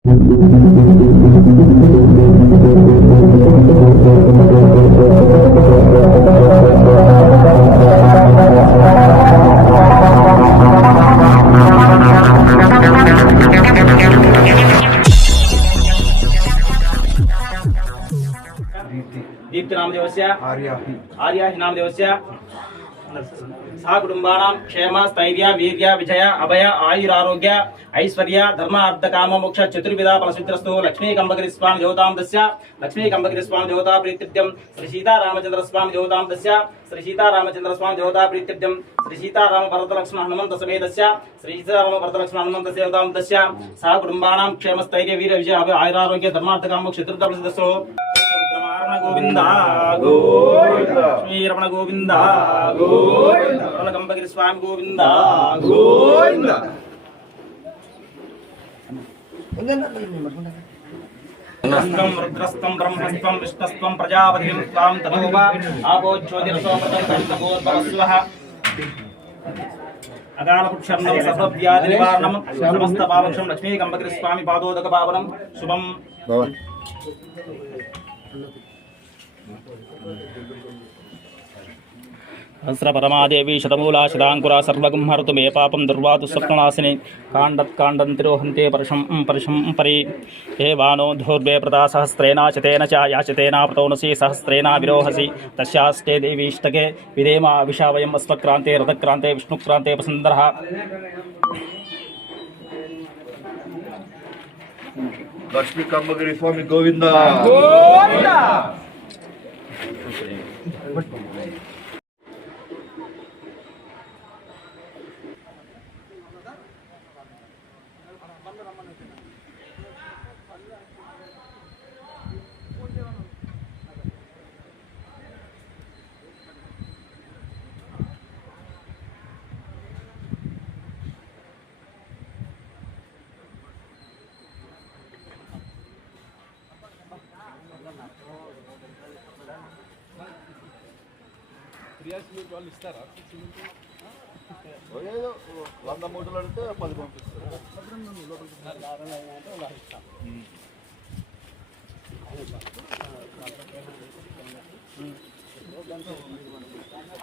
दीप्ति नामदेवस्य आर्या नामदेवस्य सा कुटुंबानां क्षेम स्थैर्य वीर्य विजय अभय आयुरारोग्य ऐश्वर्य धर्म अर्थ काम मोक्ष चतुर्विधा फलसिद्धिरस्तु लक्ष्मी कंबगिरि स्वामी देवतां दस्य लक्ष्मी कंबगिरि स्वामी देवता प्रीत्यर्थं श्री सीतारामचंद्र स्वामी देवतां दस्य श्री सीतारामचंद्र स्वामी देवता प्रीत्यर्थं श्री सीताराम भरतलक्ष्मण हनुमंत समेतस्य श्री सीताराम भरतलक्ष्मण हनुमंत देवतां दस्य सा कुटुंबानां क्षेम स्थैर्य वीर्य विजय अभय आयुरारोग्य धर्म अर्थ काम मोक्ष चतुर्विधा फलसिद्धिरस्तु गोविंदा गोविंदा लक्ष्मी रमण गोविंदा गोविंदा कंबगिरि स्वामी गोविंदा गोविंदा रुद्रस्तं ब्रह्मस्तं विष्णुस्तं प्रजापतिं त्वां तनोव आपो ज्योतिरसोमृतस्वः अकालपुक्षर्णं सर्वव्याधिनिवारणं समस्तपावक्षं लक्ष्मी कंबगिरि स्वामी पादोदक पावनं शुभं सहस्र परमादेवी शतमूला शतांकुरा सर्वगुंहर्तु मे पापं दुर्वातु स्वप्ननाशिनी कांडं तिरोहन्ते परशं परि हे वानो धूर्वे प्रदा सहस्रेण चतेन च याचतेन प्रतोनसि सहस्रेण विरोहसि तस्यास्ते देवीष्टके विदेमा विशावयम् अस्मक्रान्ते रथक्रान्ते विष्णुक्रान्ते वसुन्धरः लक्ष्मी कंबगिरि स्वामी गोविंदा गोविंदा వాళ్ళు ఇస్తారా 100 మూటలు అడిగితే 10 పంపిస్తారు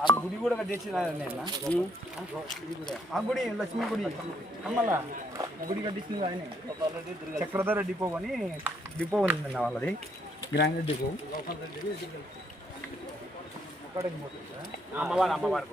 ఆ గుడి కూడా కట్టించిన ఆ గుడి లక్ష్మీ గుడి అమ్మల గుడి కట్టించింది ఆయన చక్రధర డిపో అని డిపో ఉందన్న వాళ్ళది గ్రానైట్ డిపో అమ్మవారు అమ్మవారు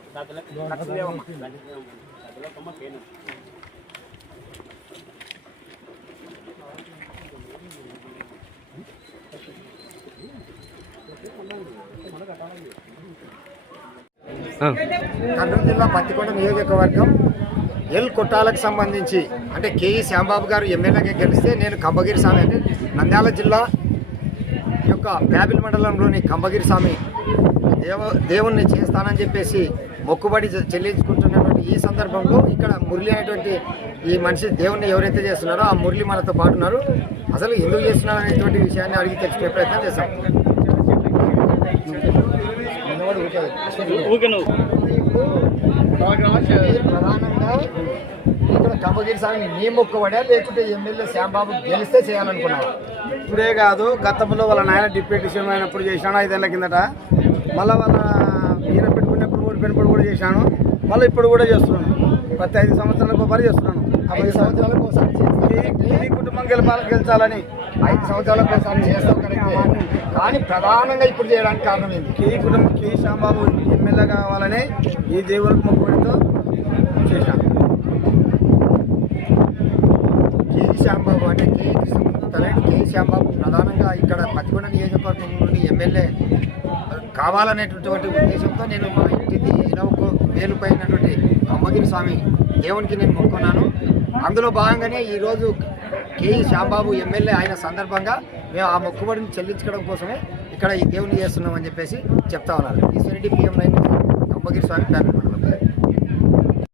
కర్నూలు జిల్లా పత్తికొండ నియోజకవర్గం ఎల్ కొట్టాలకు సంబంధించి అంటే కేఈ శ్యాంబాబు గారు ఎమ్మెల్యేగా గెలిస్తే నేను కంబగిరి స్వామి అంటే నంద్యాల జిల్లా యొక్క బ్యాబిల్ మండలంలోని కంబగిరి స్వామి దేవుణ్ణి చేస్తానని చెప్పేసి మొక్కుబడి చెల్లించుకుంటున్నటువంటి ఈ సందర్భంలో ఇక్కడ మురళి అనేటువంటి ఈ మనిషి దేవుణ్ణి ఎవరైతే చేస్తున్నారో ఆ మురళి మనతో పాటు ఉన్నారు. అసలు ఎందుకు చేస్తున్నారు అనేటువంటి విషయాన్ని అడిగి తెలుసుకునే ప్రయత్నం చేశాం. ప్రధానంగా ఇక్కడ కంబగిరి స్వామిని నీ మొక్కుబడా లేకుంటే ఎమ్మెల్యే శ్యాంబాబు గెలిస్తే చేయాలనుకున్నారు? ఇప్పుడే కాదు, గతంలో వాళ్ళ నాయన డిప్యూటీ సీఎం అయినప్పుడు చేశాను 5 ఏళ్ల కిందట. మళ్ళీ వాళ్ళ ఈయన పెట్టుకున్నప్పుడు కూడా పెనుపడి కూడా చేశాను. మళ్ళీ ఇప్పుడు కూడా చేస్తున్నాను. ప్రతి 5 సంవత్సరాలకు ఒకసారి చేస్తున్నాను. 5 సంవత్సరాలకు ఒకసారి ఈ కుటుంబం గెలిచాలని 5 సంవత్సరాలకు ఒకసారి చేస్తాం కరెక్టే. కానీ ప్రధానంగా ఇప్పుడు చేయడానికి కారణం ఏంటి? ఈ కుటుంబం కే శ్యాంబాబు ఎమ్మెల్యే కావాలని ఈ దేవునికి మొక్కుబడితో చేశాను. కే శ్యాంబాబు అంటే కే కృష్ణమూర్తి తనయుడు కే శ్యాంబాబు ప్రధానంగా ఇక్కడ పత్తికొండ నియోజకవర్గం నుండి ఎమ్మెల్యే కావాలనేటటువంటి ఉద్దేశంతో నేను మా ఇంటికి 20 వేలుపైనటువంటి కంబగిరి స్వామి దేవునికి నేను మొక్కున్నాను. అందులో భాగంగానే ఈరోజు కే శ్యాంబాబు ఎమ్మెల్యే అయిన సందర్భంగా మేము ఆ మొక్కుబడిని చెల్లించడం కోసమే ఇక్కడ ఈ దేవుని చేస్తున్నామని చెప్పేసి చెప్తా ఉన్నారు. ఈశ్వరెడ్డి PM9 కంబగిరి స్వామి ప్యానల్.